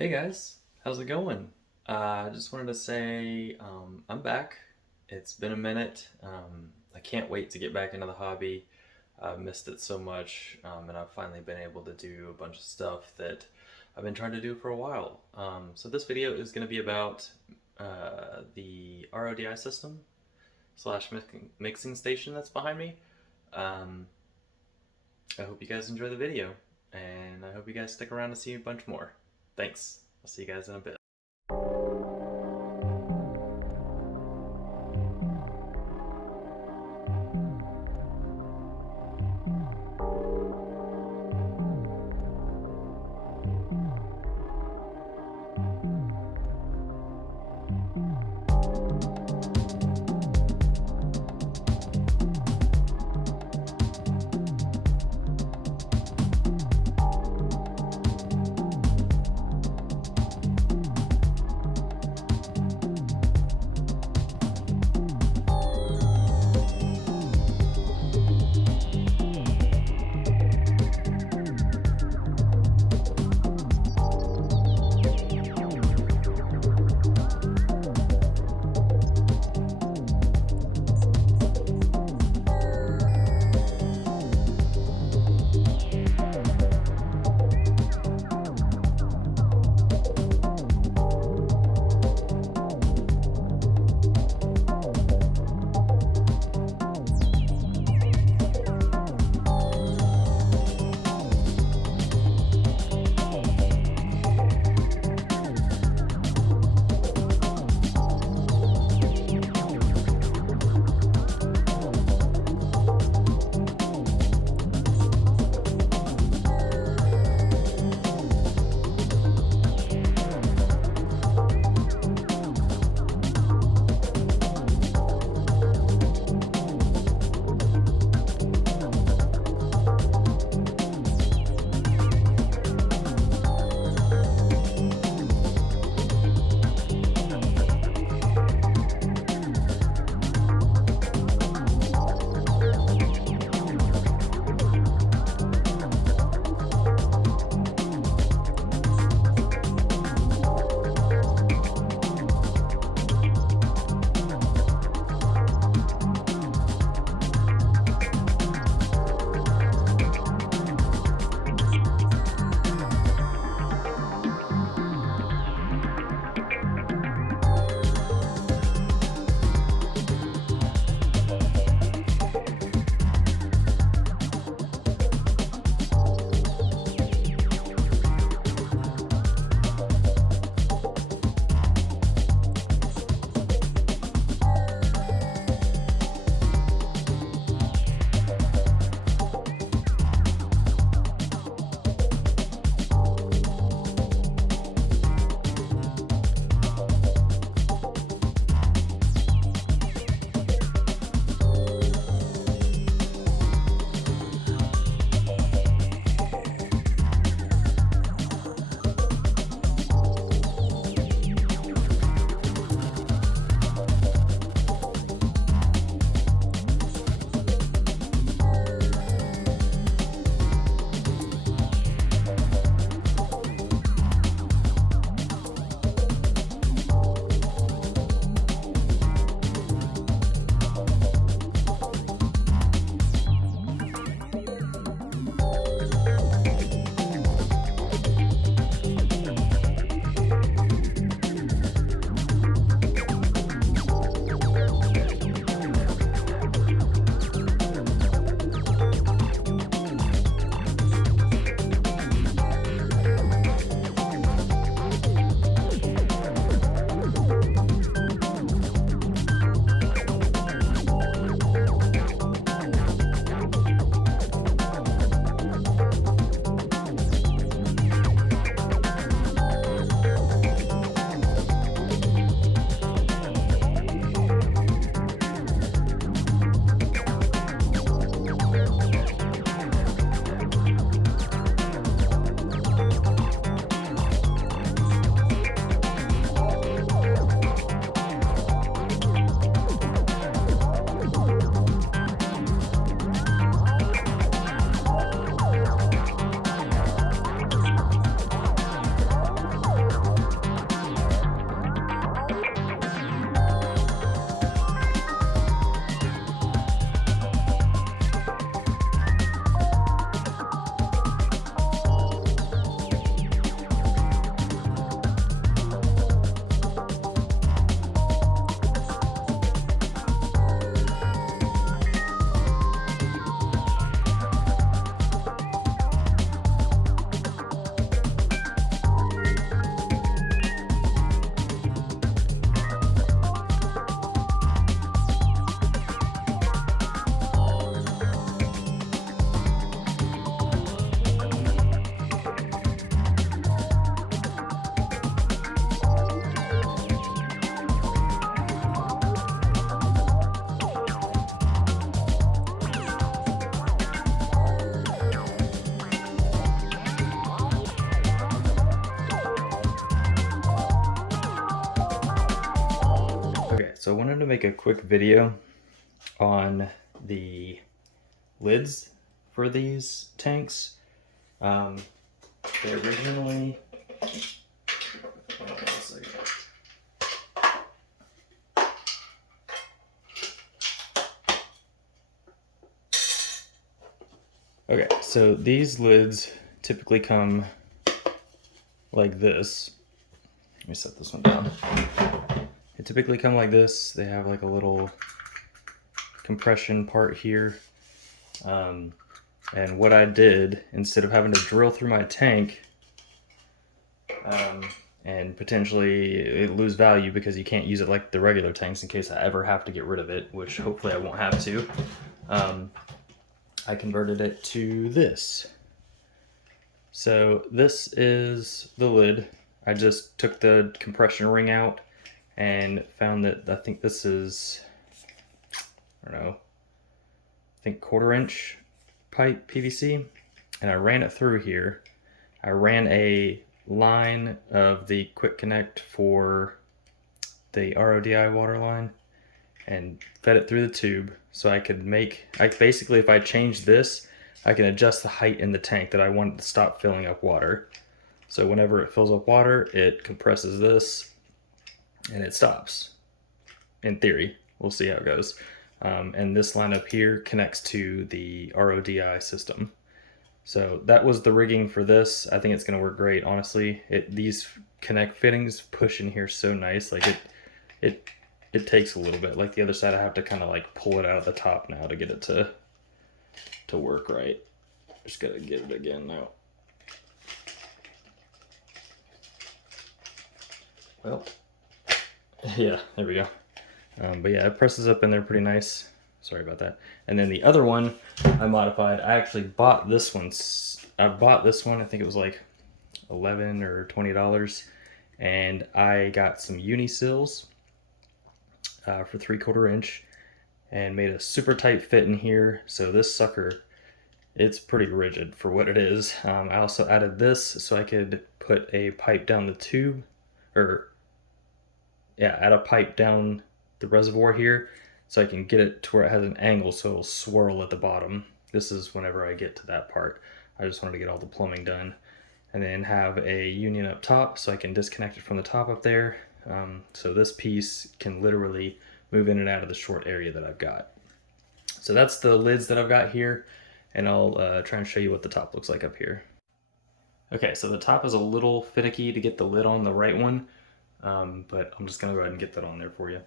Hey guys, how's it going? I just wanted to say I'm back. It's been a minute. I can't wait to get back into the hobby. I've missed it so much, and I've finally been able to do a bunch of stuff that I've been trying to do for a while. So this video is going to be about the RODI system slash mixing station that's behind me. Um, I hope you guys enjoy the video, and I hope you guys stick around to see a bunch more. Thanks. I'll see you guys in a bit. So I wanted to make a quick video on the lids for these tanks. They originally, hold on a second. Okay, so these lids typically come like this. Let me set this one down. They typically come like this. They have like a little compression part here. And what I did, instead of having to drill through my tank and potentially lose value because you can't use it like the regular tanks in case I ever have to get rid of it, which hopefully I won't have to, I converted it to this. So this is the lid. I just took the compression ring out and found that I think this is, I don't know, I think 1/4 inch pipe PVC, and I ran it through here. I ran a line of the quick connect for the RODI water line and fed it through the tube so I could basically, if I change this, I can adjust the height in the tank that I want to stop filling up water. So whenever it fills up water, it compresses this and it stops. In theory, we'll see how it goes. And this line up here connects to the RODI system. So that was the rigging for this. I think it's going to work great, honestly. These connect fittings push in here so nice. Like it takes a little bit. Like the other side, I have to kind of like pull it out of the top now to get it to work right. Just gotta get it again now. Well, yeah, there we go. But yeah, it presses up in there pretty nice. Sorry about that. And then the other one I modified. I actually bought this one. I bought this one. I think it was like $11 or $20, and I got some uni sills for 3/4 inch, and made a super tight fit in here. So this sucker, it's pretty rigid for what it is. I also added this so I could put a pipe down the tube, or yeah, add a pipe down the reservoir here so I can get it to where it has an angle so it'll swirl at the bottom. This is whenever I get to that part. I just wanted to get all the plumbing done. And then have a union up top so I can disconnect it from the top up there. So this piece can literally move in and out of the short area that I've got. So that's the lids that I've got here, and I'll try and show you what the top looks like up here. Okay, so the top is a little finicky to get the lid on the right one, but I'm just gonna go ahead and get that on there for you.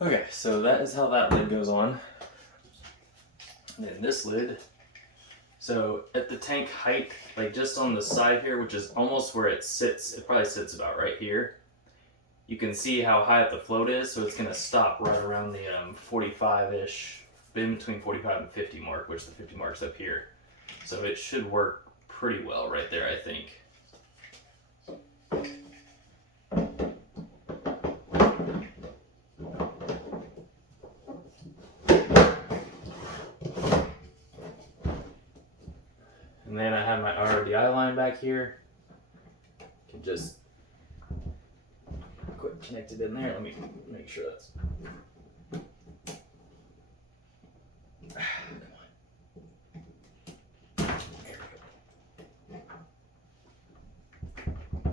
Okay, so that is how that lid goes on. And then this lid, so at the tank height, like just on the side here, which is almost where it sits, it probably sits about right here. You can see how high up the float is, so it's gonna stop right around the 45-ish, in between 45 and 50 mark, which the 50 mark's up here. So it should work pretty well right there, I think. And then I have my RODI line back here. Can just quick connect it in there. Let me make sure that's. Come on. There we go.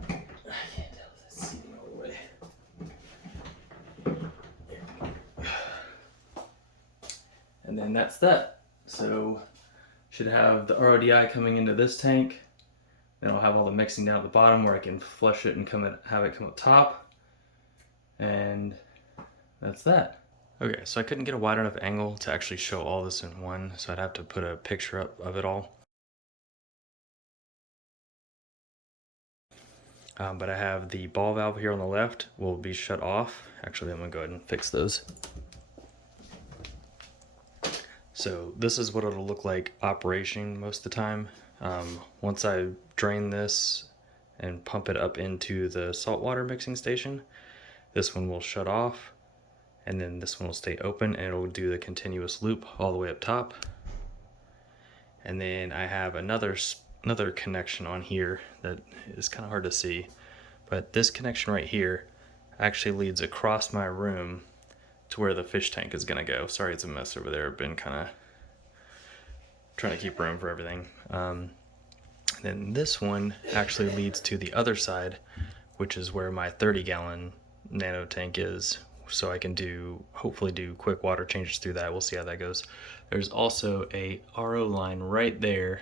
I can't tell if that's seating all the way. There we go. And then that's that. So should have the RODI coming into this tank. Then I'll have all the mixing down at the bottom where I can flush it and have it come up top. And that's that. Okay, so I couldn't get a wide enough angle to actually show all this in one, so I'd have to put a picture up of it all. But I have the ball valve here on the left will be shut off. Actually, I'm gonna go ahead and fix those. So this is what it'll look like operation most of the time. Once I drain this and pump it up into the saltwater mixing station, this one will shut off, and then this one will stay open, and it'll do the continuous loop all the way up top. And then I have another connection on here that is kind of hard to see, but this connection right here actually leads across my room to where the fish tank is gonna go. Sorry, it's a mess over there. I've been kind of trying to keep room for everything. Then this one actually leads to the other side, which is where my 30-gallon nano tank is, so I can hopefully do quick water changes through that. We'll see how that goes. There's also a RO line right there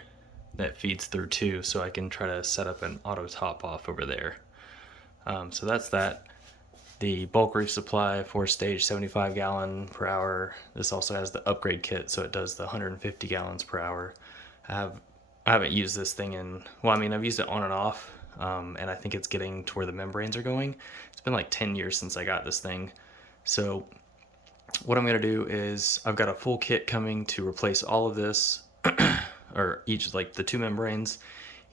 that feeds through too, so I can try to set up an auto top off over there. So that's that. The bulk reef supply, 4-stage, 75 gallon per hour. This also has the upgrade kit, so it does the 150 gallons per hour. I haven't used this thing I've used it on and off, and I think it's getting to where the membranes are going. It's been like 10 years since I got this thing. So what I'm gonna do is I've got a full kit coming to replace all of this, or each, like the 2 membranes,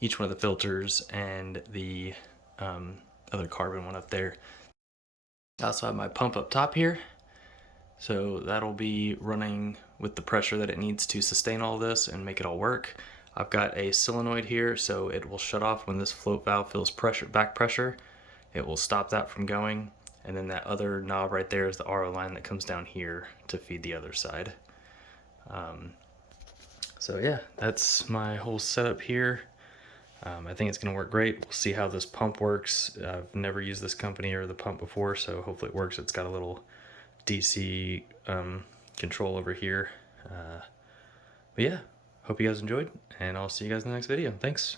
each one of the filters, and the other carbon one up there. I also have my pump up top here, so that'll be running with the pressure that it needs to sustain all this and make it all work. I've got a solenoid here, so it will shut off when this float valve feels back pressure. It will stop that from going, and then that other knob right there is the RO line that comes down here to feed the other side. So yeah, that's my whole setup here. I think it's going to work great. We'll see how this pump works. I've never used this company or the pump before, so hopefully it works. It's got a little DC control over here. But yeah, hope you guys enjoyed, and I'll see you guys in the next video. Thanks.